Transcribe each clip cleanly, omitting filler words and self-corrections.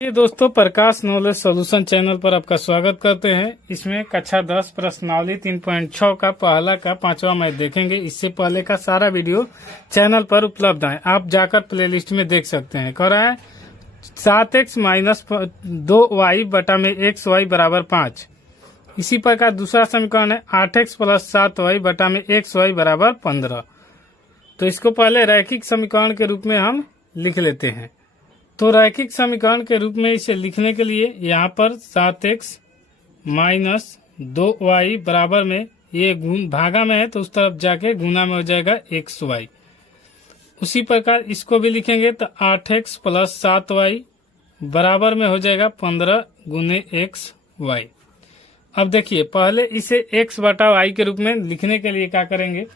ये दोस्तों प्रकाश knowledge solution channel पर आपका स्वागत करते हैं। इसमें कक्षा 10 प्रश्नावली 3.6 का पहला का 5वां मैथ देखेंगे। इससे पहले का सारा वीडियो चैनल पर उपलब्ध है, आप जाकर प्लेलिस्ट में देख सकते हैं। कह रहा है 7x माइनस 2y बटा में xy बराबर 5। इसी प्रकार दूसरा समीकरण है 8x प्लस 7y बटा में xy बराबर 15। तो इसको पहले रैखिक समीकरण के रूप में हम लिख लेते हैं। तो रैखिक समीकरण के रूप में इसे लिखने के लिए यहाँ पर 7x माइनस 2y बराबर में ये भागा में है तो उस तरफ जाके गुना में हो जाएगा xy। उसी प्रकार इसको भी लिखेंगे तो 8x प्लस 7y बराबर में हो जाएगा 15 गुने xy। अब देखिए पहले इसे x बटा y के रूप में लिखने के लिए क्या करेंगे,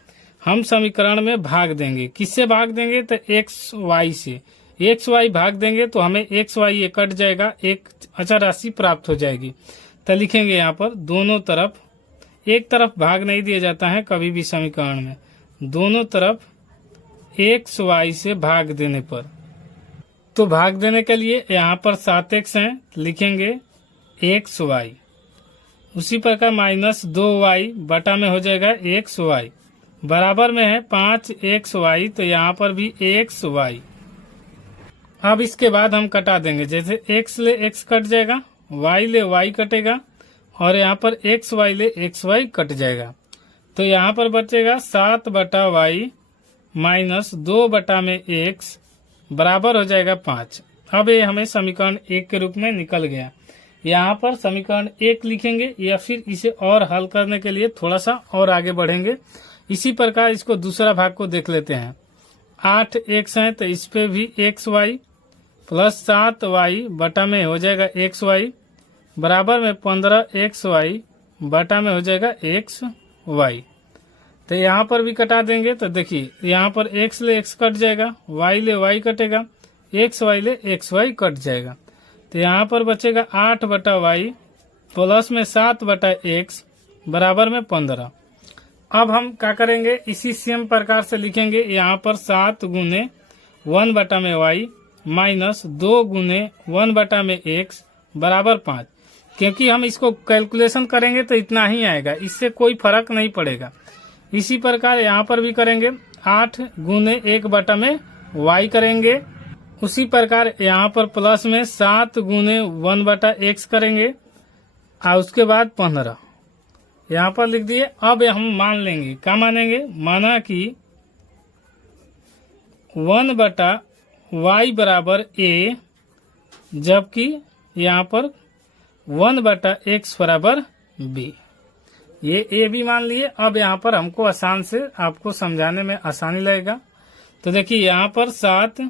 हम समीकरण में भाग देंगे। किससे भाग देंगे तो xy से। xy भाग देंगे तो हमें xy ये कट जाएगा, एक अचर राशि प्राप्त हो जाएगी। तो लिखेंगे यहाँ पर दोनों तरफ, एक तरफ भाग नहीं दिया जाता है कभी भी समीकरण में, दोनों तरफ xy से भाग देने पर। तो भाग देने के लिए यहाँ पर 7x है, लिखेंगे xy। उसी प्रकार माइनस 2y बटा में हो जाएगा xy बराबर में है 5xy, तो यहाँ पर भी xy। अब इसके बाद हम कटा देंगे, जैसे x ले x कट जाएगा, y ले y कटेगा और यहाँ पर xy ले xy कट जाएगा। तो यहाँ पर बचेगा 7 बटा y माइनस 2 बटा में x बराबर हो जाएगा 5। अब ये हमें समीकरण 1 के रूप में निकल गया। यहाँ पर समीकरण 1 लिखेंगे या फिर इसे और हल करने के लिए थोड़ा सा और आगे बढ़ेंगे। इसी प्रकार इसको दूसरा भाग को देख लेते हैं। 8x है तो इस पे भी xy प्लस 7y बटा में हो जाएगा xy बराबर में 15xy बटा में हो जाएगा xy। तो यहाँ पर भी कटा देंगे तो देखिए यहाँ पर x ले x कट जाएगा, y ले y कटेगा, xy ले xy कट जाएगा। तो यहाँ पर बचेगा 8 बटा y प्लस में 7 बटा x बराबर में 15। अब हम क्या करेंगे, इसी सेम प्रकार से लिखेंगे। यहाँ पर 7 गुने 1 बटा में y माइनस 2 गुने 1 बटा में x बराबर 5। क्योंकि हम इसको कैलकुलेशन करेंगे तो इतना ही आएगा, इससे कोई फर्क नहीं पड़ेगा। इसी प्रकार यहाँ पर भी करेंगे, 8 गुने 1 बटा में y करेंगे। उसी प्रकार यहाँ पर प्लस में 7 गुने 1 बटा x करेंगे और उसके बाद 15 यहाँ पर लिख दिए। अब हम मान लेंगे, क्या मानेंगे, माना कि 1 बटा y बराबर a, जबकि यहाँ पर 1 बटा x बराबर b। ये a भी मान लिए। अब यहाँ पर हमको आसान से आपको समझाने में आसानी लगेगा। तो देखिए यहाँ पर 7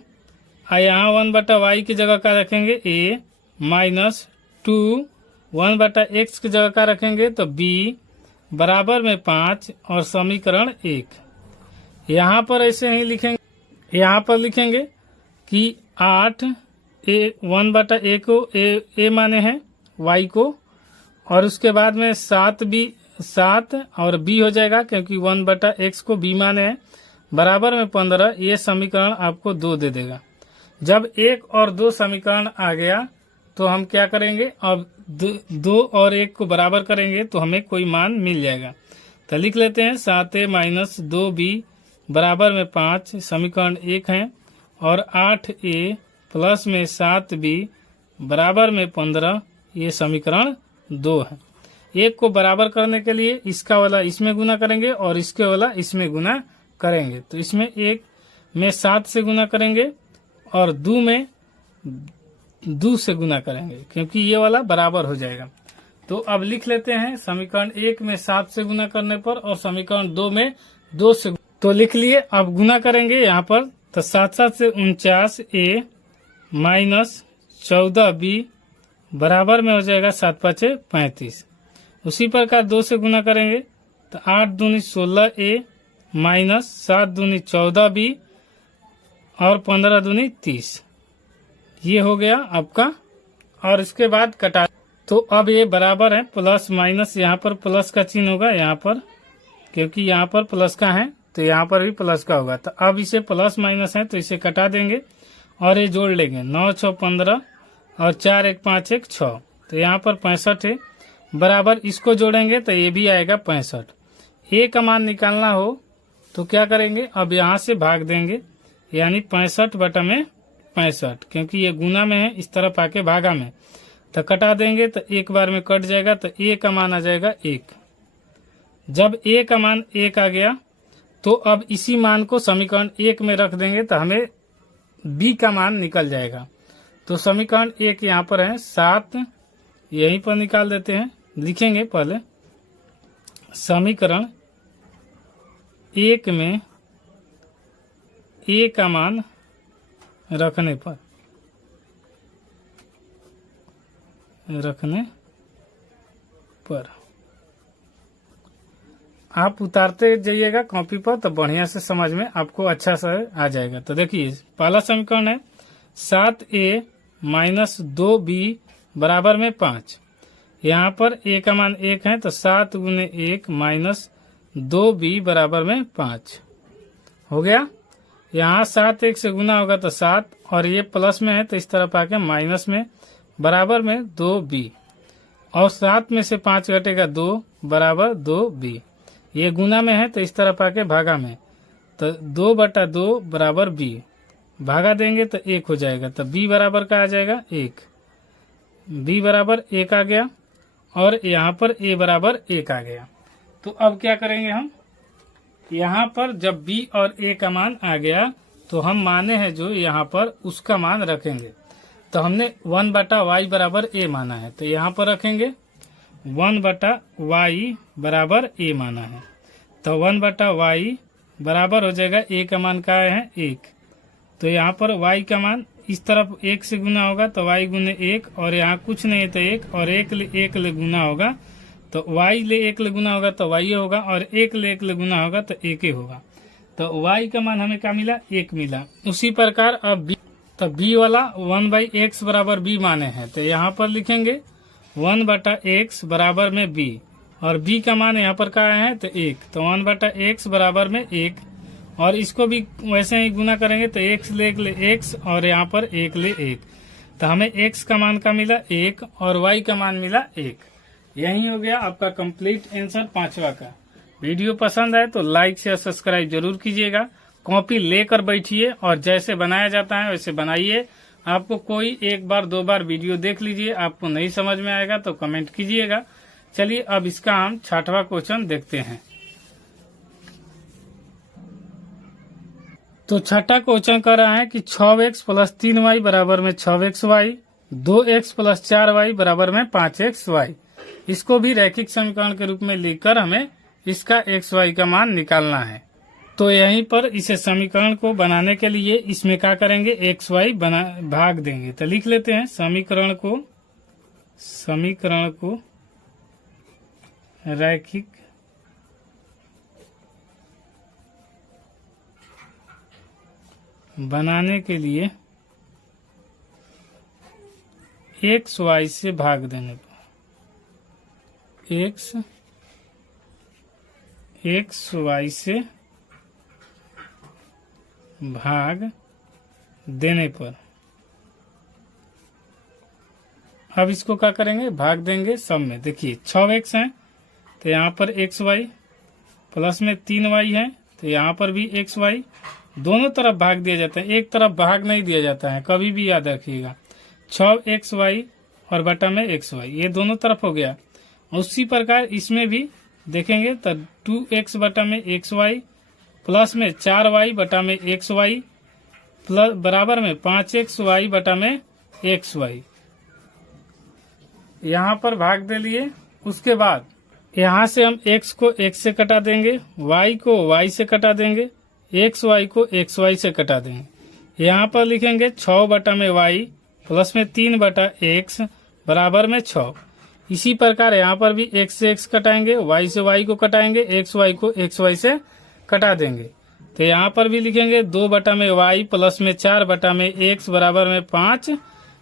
और यहाँ 1 बटा y की जगह का रखेंगे a माइनस 2 1 बटा x की जगह का रखेंगे तो b बराबर में 5 और समीकरण 1। यहाँ पर ऐसे ही लिखेंगे, यहाँ पर लिखेंगे कि 8 1 बटा a को a माने हैं y को, और उसके बाद में 7 और b हो जाएगा क्योंकि 1 बटा x को b माने हैं बराबर में 15। ये समीकरण आपको 2 दे देगा। जब 1 और 2 समीकरण आ गया तो हम क्या करेंगे, अब 2 और 1 को बराबर करेंगे तो हमें कोई मान मिल जाएगा। तो लिख लेते हैं 7a माइनस 2b बराबर में 5 समीकरण 1 है, और 8a प्लस में 7b बराबर में 15 ये समीकरण 2 है। 1 को बराबर करने के लिए इसका वाला इसमें गुना करेंगे और इसके वाला इसमें गुना करेंगे। तो इसमें 1 में 7 से गुना करेंगे और 2 में 2 से गुना करेंगे क्योंकि ये वाला बराबर हो जाएगा। तो अब लिख लेते हैं समीकरण 1 में 7 से गुना करने पर और समीकरण 2 में 2 से। तो लिख लिए। अब गुना करेंगे यहाँ पर तो 7 से 49a माइनस 14b बराबर में हो जाएगा 7 5 35। उसी प्रकार 2 से गुना करेंगे तो 8 दूनी 16a माइनस 7 दूनी 14b और 15 दूनी 30। ये हो गया आपका। और इसके बाद कटा। तो अब ये बराबर है, प्लस माइनस यहाँ पर प्लस का चिन्ह होगा यहाँ पर, क्योंकि यहाँ पर प्लस का है तो यहाँ पर भी प्लस का होगा। तो अब इसे प्लस माइनस है तो इसे कटा देंगे और ये जोड़ लेंगे। 9 6 15 और 4 1 5 1 6, तो यहाँ पर 65 है बराबर, इसको जोड़ेंगे तो ये भी आएगा 65। ए का मान निकालना हो तो क्या करेंगे, अब यहाँ से भाग देंगे, यानी 65/65, क्योंकि ये गुना में है, इस तरफ आके भागा में, तो कटा देंगे तो एक बार में कट जाएगा, तो ए का मान आ जाएगा 1। जब ए का मान 1 आ गया तो अब इसी मान को समीकरण 1 में रख देंगे तो हमें बी का मान निकल जाएगा। तो समीकरण 1 यहाँ पर है 7, यहीं पर निकाल देते हैं, लिखेंगे पहले समीकरण 1 में ए का मान रखने पर आप उतारते जाइएगा कॉपी पर, तो बढ़िया से समझ में आपको अच्छा से आ जाएगा। तो देखिए पहला समीकरण है 7a - 2b बराबर में 5। यहाँ पर a का मान 1 है, तो 7 × 1 - 2b बराबर में 5 हो गया। यहाँ 7 1 से गुना होगा तो 7, और ये प्लस में है तो इस तरफ आके माइनस में बराबर में 2b, और 7 में से 5 घटेगा 2 बराबर 2b। ये गुना में है तो इस तरफ आके भागा में, तो 2/2 बराबर b, भागा देंगे तो 1 हो जाएगा, तो b बराबर का आ जाएगा 1, b बराबर 1 आ गया, और यहाँ पर a बराबर 1 आ गया। तो अब क्या करेंगे हम, यहाँ पर जब b और a का मान आ गया तो हम माने हैं जो यहाँ पर उसका मान रखेंगे। तो हमने 1/y बराबर a माना है, तो यहाँ पर रखेंगे 1/y बराबर a माना है, तो 1/y बराबर हो जाएगा a का मान क्या है 1। तो यहाँ पर y का मान इस तरफ 1 से गुना होगा तो y × 1, और यहाँ कुछ नहीं है तो 1, और 1 ले गुना होगा तो y ले 1 ले गुना होगा तो y होगा, और 1 ले 1 ले गुना होगा तो 1 ही होगा। तो y का मान हमें क्या मिला, 1 मिला। उसी प्रकार अब b, तो b वाला 1/x बराबर b माने हैं, तो यहाँ पर लिखेंगे 1/x बराबर में b, और b का मान यहाँ पर क्या है तो 1, तो 1/x बराबर में 1, और इसको भी वैसे ही गुना करेंगे तो x ले 1 ले x, और यहाँ पर 1 ले 1, तो हमें x का मान का मिला 1 और y का मान मिला 1। यही हो गया आपका कंप्लीट आंसर 5वां का। वीडियो पसंद आए तो लाइक शेयर सब्सक्राइब जरूर कीजिएगा। कॉपी लेकर बैठिए और जैसे बनाया जाता है वैसे बनाइए। आपको कोई 1 बार 2 बार वीडियो देख लीजिए, आपको नहीं समझ में आएगा तो कमेंट कीजिएगा। चलिए अब इसका हम 6वां क्वेश्चन देखते हैं। तो 6वां क्वेश्चन कह रहा है कि 6x + 3y बराबर में 6xy, 2x + 4y बराबर में 5xy। इसको भी रैखिक समीकरण के रूप में लिखकर हमें इसका xy का मान निकालना है। तो यहीं पर इसे समीकरण को बनाने के लिए इसमें क्या करेंगे, xy भाग देंगे। तो लिख लेते हैं समीकरण को रैखिक बनाने के लिए xy से भाग देने पर xy से भाग देने पर अब इसको क्या करेंगे, भाग देंगे सब में। देखिए 6x है तो यहाँ पर xy, प्लस में 3y है तो यहाँ पर भी xy, दोनों तरफ भाग दिया जाता है, एक तरफ भाग नहीं दिया जाता है, कभी भी याद रखिएगा। 6xy और बटा में xy, ये दोनों तरफ हो गया। उसी प्रकार इसमें भी देखेंगे तो 2x बटा में xy प्लस में 4y बटा में xy प्लस बराबर में 5xy बटा में xy, यहाँ पर भाग दे लिए। उसके बाद यहाँ से हम x को x से कटा देंगे, y को y से कटा देंगे, xy को xy से कटा देंगे। यहाँ पर लिखेंगे 6 बटा में y प्लस में 3 बटा x बराबर में 6। इसी प्रकार यहाँ पर भी x से x कटाएंगे, y से y को कटाएंगे, xy को xy से कटा देंगे। तो यहाँ पर भी लिखेंगे 2 बटा में y प्लस में 4 बटा में x बराबर में 5,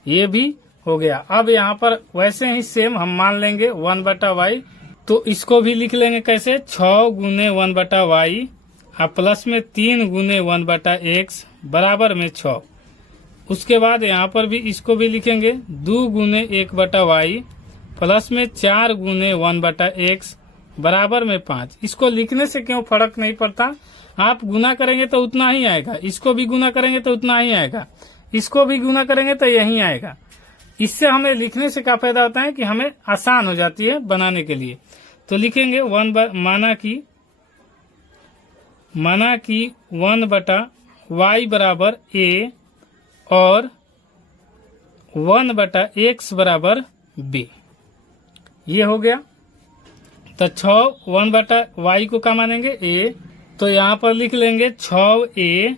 ये भी हो गया। अब यहाँ पर वैसे ही सेम हम मान लेंगे 1 बटा y, तो इसको भी लिख लेंगे कैसे, 6 गुने 1 बटा y और प्लस में 3 गुने 1 बटा x बराबर में 6। उसके बाद यहाँ पर भी इसको भी लिखेंगे 2 गुने 1/y प्लस में 4 गुने 1/x बराबर में 5। इसको लिखने से क्यों फर्क नहीं पड़ता, आप गुना करेंगे तो उतना ही आएगा, इसको भी गुना करेंगे तो उतना ही आएगा, इसको भी गुना करेंगे तो यही आएगा। इससे हमें लिखने से क्या फायदा होता है कि हमें आसान हो जाती है बनाने के लिए। तो लिखेंगे माना कि 1/y बराबर a और 1/x बराबर b। ये हो गया। तो 1/y को क्या मानेंगे a, तो यहाँ पर लिख लेंगे 6a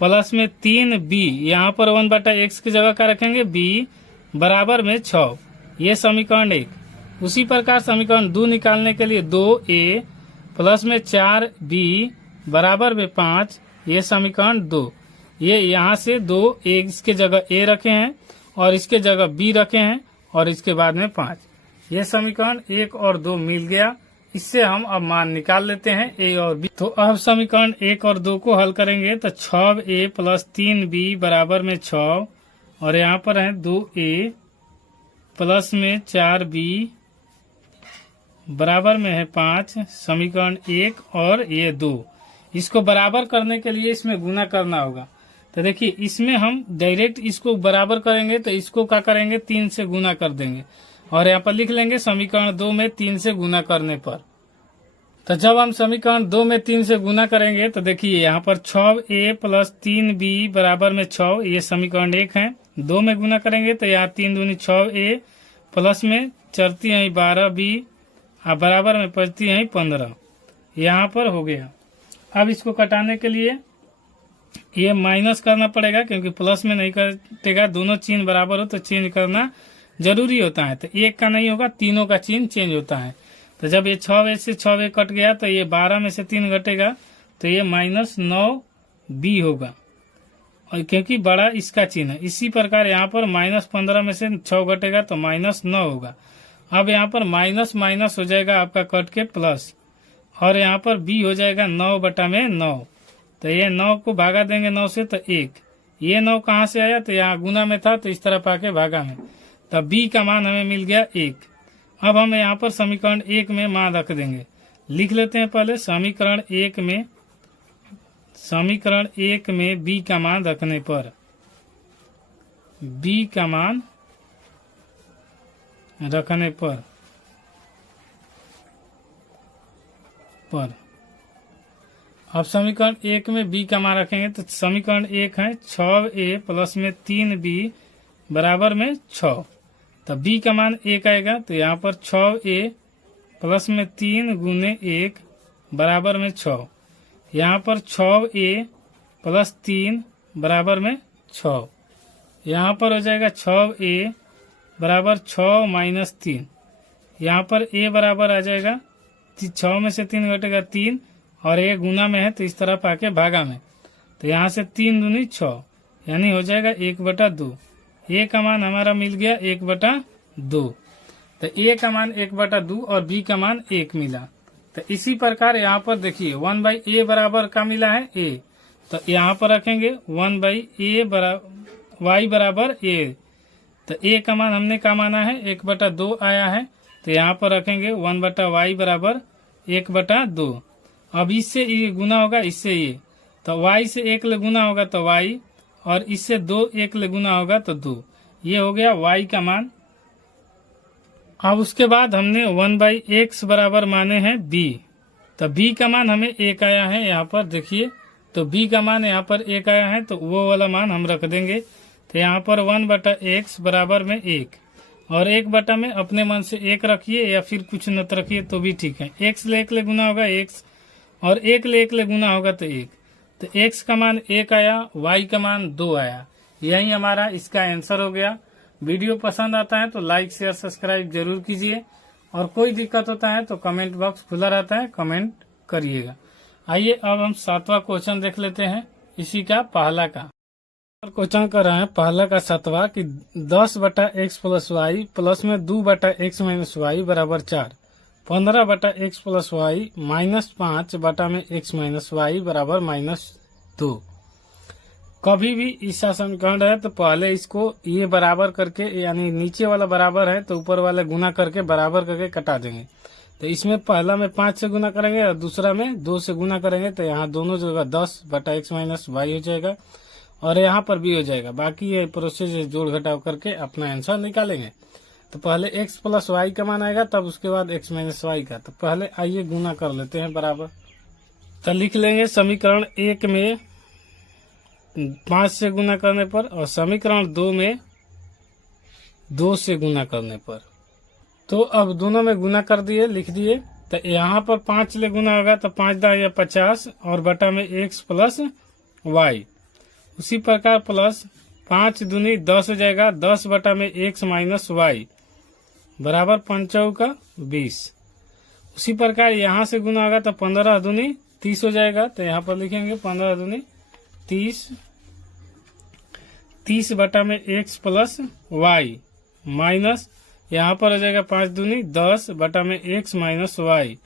प्लस में 3b, यहाँ पर 1/x की जगह क्या रखेंगे b बराबर में 6। ये समीकरण 1। उसी प्रकार समीकरण 2 निकालने के लिए 2a प्लस में 4b बराबर में 5, ये समीकरण 2। ये यहाँ से 2 इसके जगह a रखे हैं और इसके जगह b रखे हैं और इसके बाद में 5। ये समीकरण 1 और 2 मिल गया। इससे हम अब मान निकाल लेते हैं a और b। तो अब समीकरण 1 और 2 को हल करेंगे तो 6a प्लस 3b बराबर में 6 और यहाँ पर है 2a प्लस में 4b बराबर में है 5, समीकरण 1 और ये 2। इसको बराबर करने के लिए इसमें गुना करना होगा। तो देखिए इसमें हम डायरेक्ट इसको बराबर करेंगे तो इसको क्या करेंगे 3 से गुना कर देंगे और यहाँ पर लिख लेंगे समीकरण 2 में 3 से गुना करने पर। तो जब हम समीकरण 2 में 3 से गुना करेंगे तो देखिए यहाँ पर 6a प्लस 3b बराबर में 6, ये समीकरण 1 है। 2 में गुना करेंगे तो यहाँ 3 दूनी 6a प्लस में चरती है 12b बराबर में पड़ती है 15। यहाँ पर हो गया। अब इसको कटाने के लिए ये माइनस करना पड़ेगा क्योंकि प्लस में नहीं कटेगा, दोनों चिन्ह बराबर हो तो चेंज करना जरूरी होता है। तो एक का नहीं होगा, तीनों का चिन्ह चेंज होता है। तो जब ये 6 से 6 कट गया तो ये 12 में से 3 घटेगा तो ये -9b होगा और क्योंकि बड़ा इसका चिन्ह है। इसी प्रकार यहाँ पर -15 में से 6 घटेगा तो -9 होगा। अब यहाँ पर माइनस माइनस हो जाएगा आपका कट के प्लस और यहाँ पर b हो जाएगा 9/9। तो ये 9 को भागा देंगे 9 से तो 1, ये 9 कहाँ से आया तो यहाँ गुना में था तो इस तरफ आके भागा में, तो b का मान हमें मिल गया 1। अब हम यहाँ पर समीकरण 1 में मान रख देंगे। लिख लेते हैं पहले समीकरण 1 में b का मान रखने पर, b का मान रखने पर अब समीकरण 1 में b का मान रखेंगे तो समीकरण 1 है 6a प्लस में 3b बराबर में 6। तो b का मान 1 आएगा तो यहाँ पर 6a प्लस में 3 गुने 1 बराबर में 6। यहाँ पर 6a प्लस 3 बराबर में 6। यहाँ पर हो जाएगा 6a बराबर 6 माइनस 3। यहाँ पर a बराबर आ जाएगा 6 में से 3 घटेगा 3 और ये गुना में है तो इस तरफ आके भागा में, तो यहाँ से 3 दूनी 6 यानी हो जाएगा 1/2। a का मान हमारा मिल गया 1/2। तो a का मान 1/2 और b का मान 1 मिला। तो इसी प्रकार यहाँ पर देखिए 1/a बराबर का मिला है a, तो यहाँ पर रखेंगे 1/a y बराबर a। तो a का मान हमने का माना है 1/2 आया है, तो यहाँ पर रखेंगे 1/y बराबर 1/2। अब इससे ये गुना होगा इससे ये, तो y से 1 ले गुना होगा तो y और इससे 2 1 ले गुना होगा तो 2। ये हो गया y का मान। अब उसके बाद हमने 1/x बराबर माने हैं b, तो b का मान हमें 1 आया है यहाँ पर देखिए, तो b का मान यहाँ पर 1 आया है तो वो वाला मान हम रख देंगे। तो यहाँ पर 1/x बराबर में 1 और 1 में अपने मन से 1 रखिए या फिर कुछ न रखिए तो भी ठीक है। x ले 1 ले गुना होगा x और 1 ले 1 ले गुना होगा तो 1। तो x का मान 1 आया, y का मान 2 आया। यही हमारा इसका आंसर हो गया। वीडियो पसंद आता है तो लाइक शेयर सब्सक्राइब जरूर कीजिए और कोई दिक्कत होता है तो कमेंट बॉक्स खुला रहता है, कमेंट करिएगा। आइए अब हम 7वां क्वेश्चन देख लेते हैं इसी का पहला का। क्वेश्चन कर रहे हैं पहला का 7वां कि 10/x प्लस वाई प्लस में 2/x माइनस वाई बराबर 4, 15/x प्लस वाई माइनस 5 बटा में x माइनस वाई बराबर -2। कभी भी ईसा समीकरण है तो पहले इसको ये बराबर करके, यानी नीचे वाला बराबर है तो ऊपर वाला गुना करके बराबर करके कटा देंगे। तो इसमें पहला में 5 से गुना करेंगे और दूसरा में 2 से गुना करेंगे, तो यहाँ दोनों जगह 10 बटा x माइनस वाई हो जाएगा और यहाँ पर भी हो जाएगा। बाकी ये प्रोसेस जोड़ घटाव करके अपना आंसर निकालेंगे। तो पहले x प्लस वाई का मान आएगा, तब उसके बाद x माइनस वाई का। तो पहले आइए गुना कर लेते हैं बराबर। तो लिख लेंगे समीकरण 1 में 5 से गुना करने पर और समीकरण 2 में 2 से गुना करने पर। तो अब दोनों में गुना कर दिए, लिख दिए। तो यहाँ पर 5 ले गुना होगा तो 5 × 10 = 50 और बटा में x प्लस वाई। उसी प्रकार प्लस 5 दूनी 10 हो जाएगा, 10 बटा में x माइनस वाई बराबर 5 × 20। उसी प्रकार यहाँ से गुना होगा तो 15 दूनी 30 हो जाएगा। तो यहाँ पर लिखेंगे 15 दूनी 30, 30 बटा में x प्लस वाई माइनस यहाँ पर हो जाएगा 5 दूनी 10 बटा में x माइनस वाई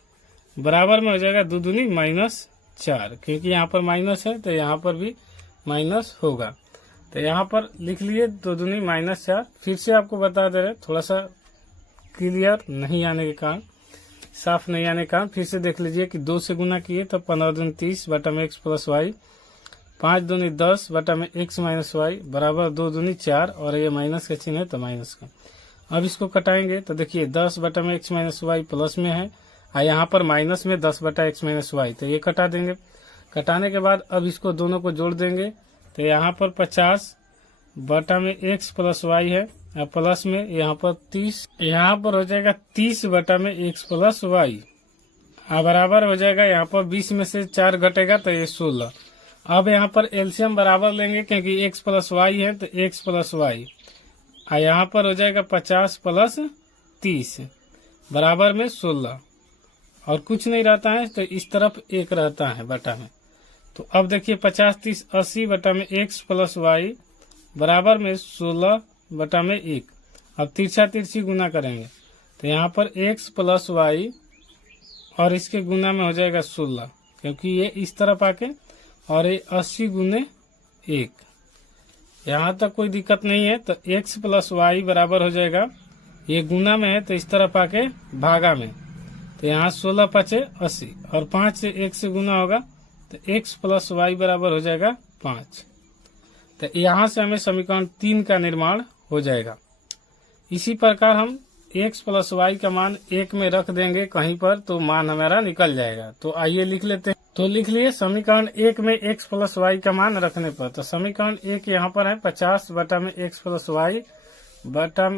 बराबर में हो जाएगा 2 दूनी -4, क्योंकि यहाँ पर माइनस है तो यहाँ पर भी माइनस होगा। तो यहाँ पर लिख लिए 2 दूनी -4। फिर से आपको बता दे रहे, थोड़ा सा क्लियर नहीं आने के कारण, साफ नहीं आने के कारण फिर से देख लीजिए कि 2 से गुना किए तो 15 दूनी 30 बटा में x प्लस वाई, 5 दूनी 10 बटा में x माइनस वाई बराबर 2 दूनी 4 और ये माइनस का चिन्ह है तो माइनस का। अब इसको कटाएंगे तो देखिए 10 बटा में x माइनस वाई प्लस में है और यहाँ पर माइनस में 10 बटा x माइनस वाई, तो ये कटा देंगे। कटाने के बाद अब इसको दोनों को जोड़ देंगे तो यहाँ पर 50 बटा में x प्लस वाई है और प्लस में यहाँ पर 30, यहाँ पर हो जाएगा 30 बटा में x प्लस वाई बराबर हो जाएगा, यहाँ पर 20 में से 4 घटेगा तो ये 16। अब यहाँ पर एलसीएम बराबर लेंगे क्योंकि x प्लस वाई है तो x प्लस वाई यहाँ पर हो जाएगा 50 प्लस 30 बराबर में 16 और कुछ नहीं रहता है तो इस तरफ 1 रहता है बटा में। तो अब देखिए 50 30 80 बटा में x प्लस वाई बराबर में 16 बटा में 1। अब तिरछा तिरछी गुना करेंगे तो यहाँ पर x प्लस वाई और इसके गुना में हो जाएगा 16, क्योंकि ये इस तरफ आके और ये 80 गुने 1, यहाँ तक कोई दिक्कत नहीं है। तो x प्लस वाई बराबर हो जाएगा, ये गुना में है तो इस तरफ आके भागा में, तो यहाँ 16 × 5 = 80 और 5 से 1 से गुना होगा तो x प्लस वाई बराबर हो जाएगा 5। तो यहाँ से हमें समीकरण 3 का निर्माण हो जाएगा। इसी प्रकार हम x प्लस वाई का मान 1 में रख देंगे कहीं पर तो मान हमारा निकल जाएगा। तो आइए लिख लेते हैं। तो लिख लिए समीकरण 1 में x प्लस वाई का मान रखने पर। तो समीकरण 1 यहाँ पर है 50 बटा में x प्लस वाई बटा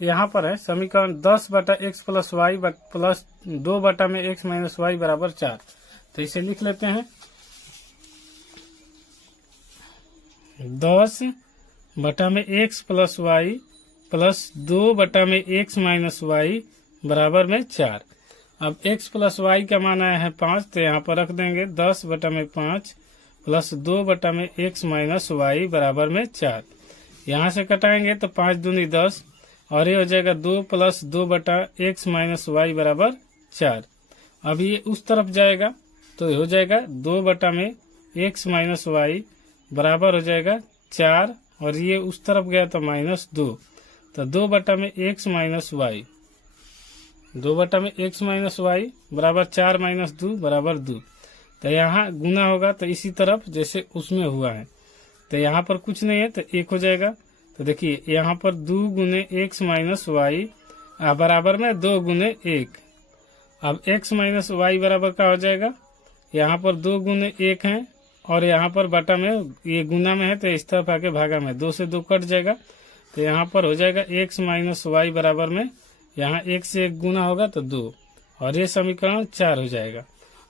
यहाँ पर है समीकरण 10 बटा x प्लस वाई प्लस 2 बटा में x माइनस वाई बराबर 4। तो इसे लिख लेते हैं 10 बटा में x प्लस वाई प्लस 2 बटा में x माइनस वाई बराबर में 4। अब x प्लस वाई का मान आया है 5 तो यहाँ पर रख देंगे 10 बटा में 5 प्लस 2 बटा में x माइनस वाई बराबर में 4। यहाँ से कटाएंगे तो 5 दूनी 10 और ये हो जाएगा 2 प्लस 2 बटा x माइनस वाई बराबर 4। अब ये उस तरफ जाएगा तो हो जाएगा 2 बटा में x माइनस वाई बराबर हो जाएगा 4 और ये उस तरफ गया तो -2, तो 2 बटा में x माइनस वाई 2 बटा में x माइनस वाई बराबर 4 - 2 बराबर 2। तो यहाँ गुना होगा तो इसी तरफ जैसे उसमें हुआ है, तो यहाँ पर कुछ नहीं है तो 1 हो जाएगा। तो देखिए यहाँ पर 2 गुने x माइनस वाई बराबर में 2 गुने 1। अब x माइनस वाई बराबर का हो जाएगा, यहाँ पर 2 गुने 1 है और यहाँ पर बटा में ये गुना में है तो इस तरफ आके भागा में 2 से 2 कट जाएगा। तो यहाँ पर हो जाएगा x माइनस वाई बराबर में यहाँ 1 से 1 गुना होगा तो 2 और ये समीकरण 4 हो जाएगा।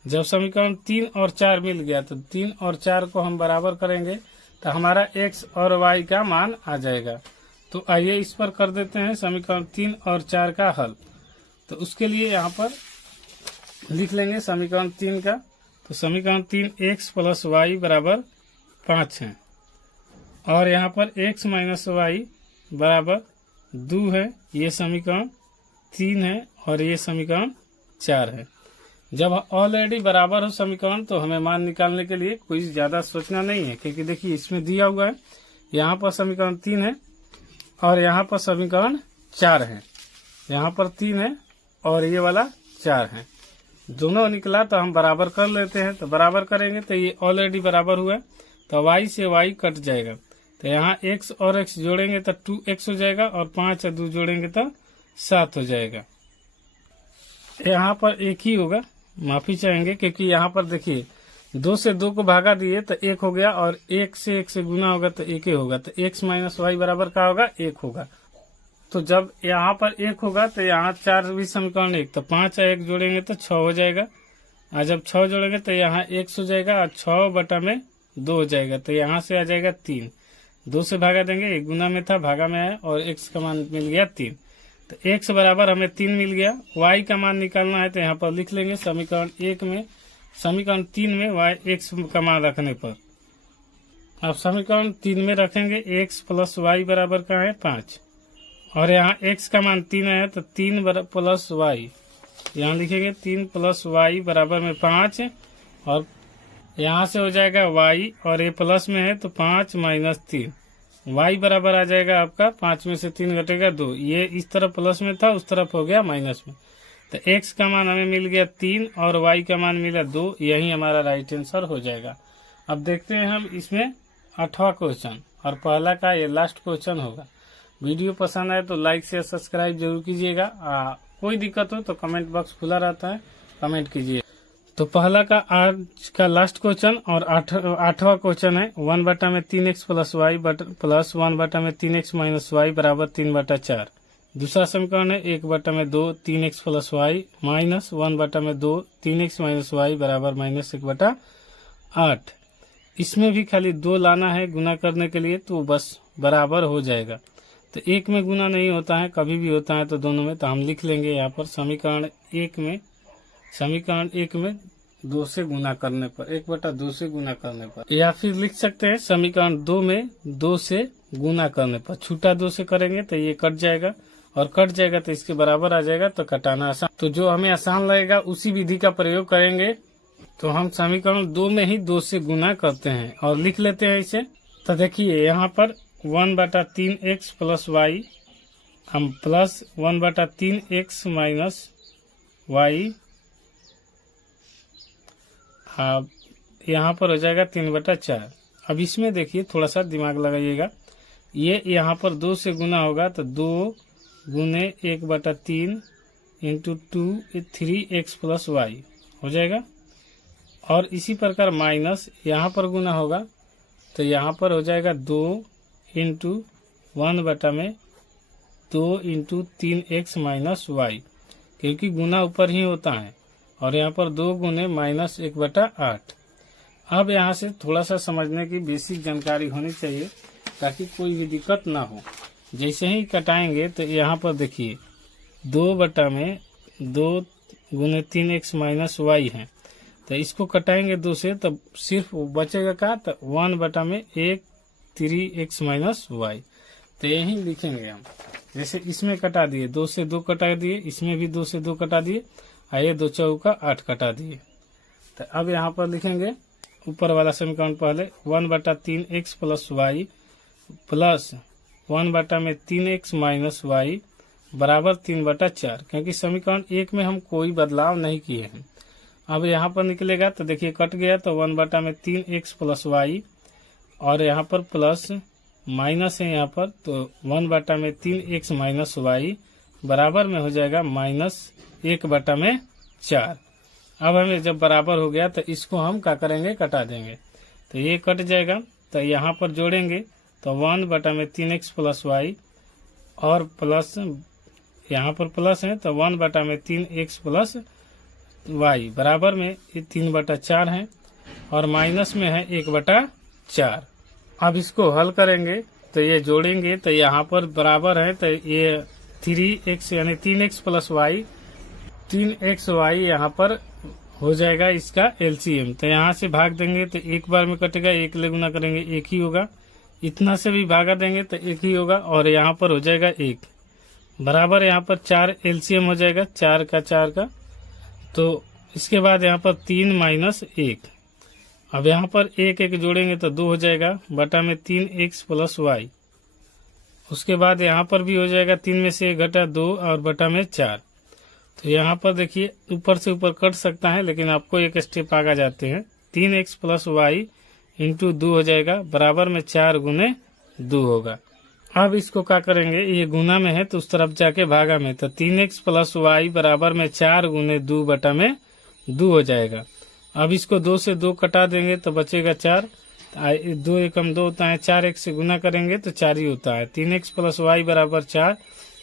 जब समीकरण 3 और 4 मिल गया तो 3 और 4 को हम बराबर करेंगे तो हमारा x और y का मान आ जाएगा। तो आइए इस पर कर देते हैं समीकरण 3 और 4 का हल। तो उसके लिए यहाँ पर लिख लेंगे समीकरण 3 का। तो समीकरण 3 x प्लस वाई बराबर 5 है और यहाँ पर x माइनस वाई बराबर 2 है। ये समीकरण 3 है और ये समीकरण 4 है। जब ऑलरेडी बराबर हो समीकरण तो हमें मान निकालने के लिए कोई ज्यादा सोचना नहीं है, क्योंकि देखिए इसमें दिया हुआ है, यहाँ पर समीकरण 3 है और यहाँ पर समीकरण 4 है। यहाँ पर 3 है और ये वाला 4 है। दोनों निकला तो हम बराबर कर लेते हैं। तो बराबर करेंगे तो ये ऑलरेडी बराबर हुआ है, तो y से y कट जाएगा। तो यहाँ x और x जोड़ेंगे तो 2x हो जाएगा और 5 और 2 जोड़ेंगे तो 7 हो जाएगा। यहाँ पर एक ही होगा, माफी चाहेंगे, क्योंकि यहाँ पर देखिए 2 से 2 को भागा दिए तो 1 हो गया और 1 से गुना होगा तो 1 ही होगा। तो x माइनस वाई बराबर क्या होगा? 1 होगा। तो जब यहाँ पर 1 होगा तो यहाँ 4 भी समीकरण 1, तो 5 और 1 जोड़ेंगे तो 6 हो जाएगा। और जब 6 जोड़ेंगे तो यहाँ x हो जाएगा और 6 बटा में 2 हो जाएगा। तो यहाँ से आ जाएगा 3, 2 से भागा देंगे, 1 गुना में था भागा में है और x का मान मिल गया 3। तो x बराबर हमें 3 मिल गया। y का मान निकालना है तो यहाँ पर लिख लेंगे समीकरण 1 में, समीकरण 3 में x का मान रखने पर। अब समीकरण 3 में रखेंगे x प्लस वाई बराबर का है 5 और यहाँ x का मान 3 है तो 3 प्लस वाई, यहाँ लिखेंगे 3 प्लस वाई बराबर में 5 और यहाँ से हो जाएगा y और ये प्लस में है तो 5 माइनस 3, y बराबर आ जाएगा आपका 5 में से 3 घटेगा 2। ये इस तरफ प्लस में था, उस तरफ हो गया माइनस में। तो x का मान हमें मिल गया 3 और y का मान मिला 2, यही हमारा राइट आंसर हो जाएगा। अब देखते हैं हम इसमें 8वां क्वेश्चन और पहला का ये लास्ट क्वेश्चन होगा। वीडियो पसंद आए तो लाइक शेयर सब्सक्राइब जरूर कीजिएगा। कोई दिक्कत हो तो कमेंट बॉक्स खुला रहता है, कमेंट कीजिए। तो पहला का आज का लास्ट क्वेश्चन और 8वां क्वेश्चन है 1 बटा में 3x प्लस वाई प्लस 1 बटा में 3x माइनस वाई बराबर 3 बटा 4। दूसरा समीकरण है 1 बटा में 2 3x प्लस वाई माइनस 1 बटा में 2 3x माइनस वाई बराबर माइनस 1 बटा 8। इसमें भी खाली 2 लाना है गुना करने के लिए, तो बस बराबर हो जाएगा। तो 1 में गुना नहीं होता है, कभी भी होता है तो दोनों में। तो हम लिख लेंगे यहाँ पर समीकरण 1 में 2 से गुना करने पर, 1 बटा 2 से गुना करने पर, या फिर लिख सकते हैं समीकरण 2 में 2 से गुना करने पर। छूटा 2 से करेंगे तो ये कट जाएगा और कट जाएगा तो इसके बराबर आ जाएगा, तो कटाना आसान। तो जो हमें आसान लगेगा उसी विधि का प्रयोग करेंगे। तो हम समीकरण 2 में ही 2 से गुना करते हैं और लिख लेते हैं इसे। तो देखिए यहाँ पर 1 बटा 3x प्लस वाई, हम प्लस 1 बटा 3x माइनस वाई, अब यहाँ पर हो जाएगा 3 बटा 4। अब इसमें देखिए थोड़ा सा दिमाग लगाइएगा, ये यहाँ पर 2 से गुना होगा तो 2 गुने 1 बटा 3 इंटू 2 3x प्लस वाई हो जाएगा। और इसी प्रकार माइनस यहाँ पर गुना होगा तो यहाँ पर हो जाएगा 2 इंटू 1 बटा में 2 इंटू 3x माइनस वाई, क्योंकि गुना ऊपर ही होता है। और यहाँ पर 2 गुने माइनस 1 बटा 8। अब यहाँ से थोड़ा सा समझने की बेसिक जानकारी होनी चाहिए ताकि कोई भी दिक्कत ना हो। जैसे ही कटाएंगे तो यहाँ पर देखिए 2 बटा में 2 गुने 3x माइनस वाई है, तो इसको कटाएंगे 2 से तो सिर्फ बचेगा क्या? तो 1 बटा में 1 3x माइनस वाई। तो यही लिखेंगे हम। जैसे इसमें कटा दिए 2 से 2 कटा दिए, इसमें भी 2 से 2 कटा दिए, आइए 2 चौका 8 कटा दिए। तो अब यहाँ पर लिखेंगे ऊपर वाला समीकरण पहले 1 बटा 3x प्लस वाई प्लस 1 बटा में 3x माइनस वाई बराबर 3 बटा 4, क्योंकि समीकरण 1 में हम कोई बदलाव नहीं किए हैं। अब यहाँ पर निकलेगा तो देखिए कट गया तो 1 बटा में 3x प्लस वाई और यहाँ पर प्लस माइनस है यहाँ पर, तो 1 बटा में 3x माइनस वाई बराबर में हो जाएगा माइनस 1 बटा में 4। अब हमें जब बराबर हो गया तो इसको हम क्या करेंगे? कटा देंगे। तो ये कट जाएगा तो यहाँ पर जोड़ेंगे तो 1 बटा में 3x प्लस वाई और प्लस यहाँ पर प्लस है तो 1 बटा में 3x प्लस वाई बराबर में ये 3 बटा 4 है और माइनस में है 1 बटा 4। अब इसको हल करेंगे तो ये जोड़ेंगे तो यहाँ पर बराबर है तो ये 3x यानी 3x plus Y 3x Y यहाँ पर हो जाएगा इसका एलसीएम। तो यहाँ से भाग देंगे तो एक बार में कटेगा, 1 ले गुना करेंगे 1 ही होगा, इतना से भी भागा देंगे तो 1 ही होगा और यहाँ पर हो जाएगा 1 बराबर यहाँ पर 4 एलसीएम हो जाएगा 4 का 4 का। तो इसके बाद यहाँ पर 3 माइनस 1। अब यहाँ पर एक एक जोड़ेंगे तो 2 हो जाएगा, बटा में 3x प्लस वाई। उसके बाद यहाँ पर भी हो जाएगा 3 में से 1 घटा 2 और बटा में 4। तो यहाँ पर देखिए ऊपर से ऊपर कट सकता है, लेकिन आपको एक स्टेप आगे जाते हैं। 3x प्लस वाई इंटू 2 हो जाएगा, बराबर में 4 गुने 2 होगा। अब इसको क्या करेंगे, ये गुना में है तो उस तरफ जाके भागा में, तो 3x प्लस वाई बराबर में 4 गुने 2 बटा में 2 हो जाएगा। अब इसको 2 से 2 कटा देंगे तो बचेगा 4। 2 एकम 2 होता है, 4 एक से गुना करेंगे तो 4 ही होता है। 3x प्लस वाई बराबर 4।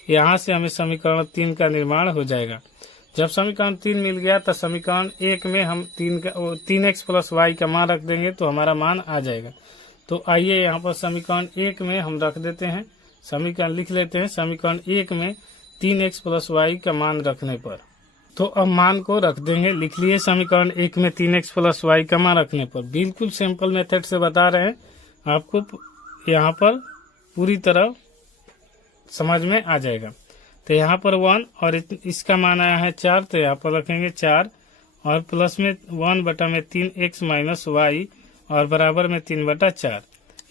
यहाँ से हमें समीकरण 3 का निर्माण हो जाएगा। जब समीकरण 3 मिल गया तो समीकरण 1 में हम 3x प्लस वाई का मान रख देंगे तो हमारा मान आ जाएगा। तो आइए यहाँ पर समीकरण 1 में हम रख देते हैं, समीकरण लिख लेते हैं। समीकरण 1 में 3x प्लस वाई का मान रखने पर, तो अब मान को रख देंगे। लिख लिए समीकरण 1 में 3x प्लस वाई का मान रखने पर। बिल्कुल सिंपल मेथड से बता रहे हैं आपको, यहाँ पर पूरी तरह समझ में आ जाएगा। तो यहाँ पर 1 और इसका मान आया है 4, तो यहाँ पर रखेंगे 4 और प्लस में 1 बटा में 3x माइनस वाई और बराबर में 3 बटा 4।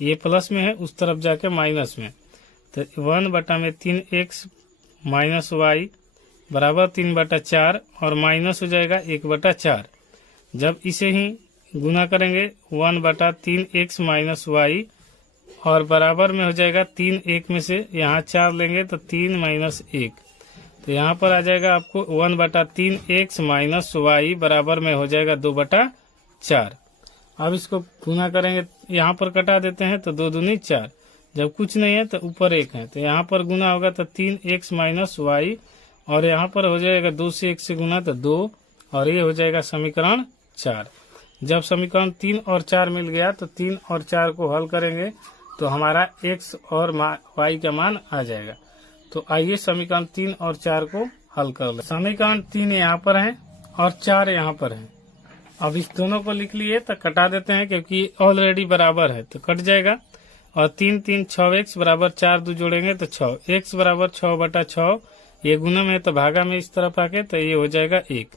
ये प्लस में है, उस तरफ जाके माइनस में, तो 1 बटा में 3x माइनस वाई बराबर 3 बटा 4 और माइनस हो जाएगा 1 बटा 4। जब इसे ही गुना करेंगे 1 बटा 3x माइनस वाई और बराबर में हो जाएगा 3 1 में से यहाँ 4 लेंगे तो 3 माइनस 1, तो यहाँ पर आ जाएगा आपको 1 बटा 3x माइनस वाई बराबर में हो जाएगा 2 बटा 4। अब इसको गुना करेंगे, यहाँ पर कटा देते हैं तो 2 दूनी 4। जब कुछ नहीं है तो ऊपर 1 है, तो यहाँ पर गुना होगा तो 3x माइनस वाई और यहाँ पर हो जाएगा 2 से 1 से गुना तो 2 और ये हो जाएगा समीकरण 4। जब समीकरण 3 और 4 मिल गया तो 3 और 4 को हल करेंगे तो हमारा x और y का मान आ जाएगा। तो आइए समीकरण 3 और 4 को हल कर ले। समीकरण 3 यहाँ पर है और 4 यहाँ पर है। अब इस दोनों को लिख लिए तो कटा देते हैं, क्योंकि ऑलरेडी बराबर है तो कट जाएगा। और 3 3 6x बराबर 4 2 जोड़ेंगे तो 6, x बराबर 6 बटा 6। ये गुना में है तो भागा में इस तरफ आके तो ये हो जाएगा 1।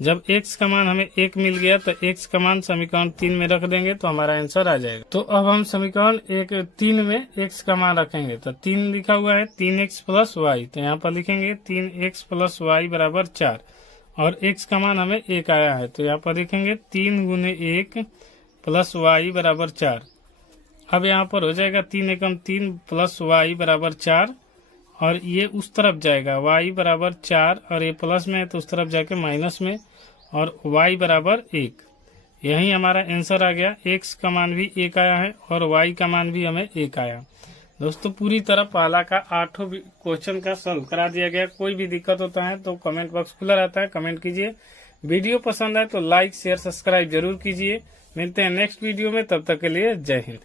जब x का मान हमें 1 मिल गया तो x का मान समीकरण 3 में रख देंगे तो हमारा आंसर आ जाएगा। तो अब हम समीकरण 3 में x का मान रखेंगे तो 3 लिखा हुआ है 3x प्लस वाई, तो यहाँ पर लिखेंगे 3x प्लस वाई बराबर 4 और x का मान हमें 1 आया है तो यहाँ पर लिखेंगे 3 गुने 1 प्लस वाई बराबर 4। अब यहाँ पर हो जाएगा 3 एकम 3 प्लस वाई बराबर 4 और ये उस तरफ जाएगा y बराबर 4 और ये प्लस में है तो उस तरफ जाके माइनस में और y बराबर 1। यही हमारा आंसर आ गया। x का मान भी 1 आया है और y का मान भी हमें 1 आया। दोस्तों पूरी तरह पहला का 8 क्वेश्चन का सॉल्व करा दिया गया। कोई भी दिक्कत होता है तो कमेंट बॉक्स खुला रहता है, कमेंट कीजिए। वीडियो पसंद आए तो लाइक शेयर सब्सक्राइब जरूर कीजिए। मिलते हैं नेक्स्ट वीडियो में, तब तक के लिए जय हिंद।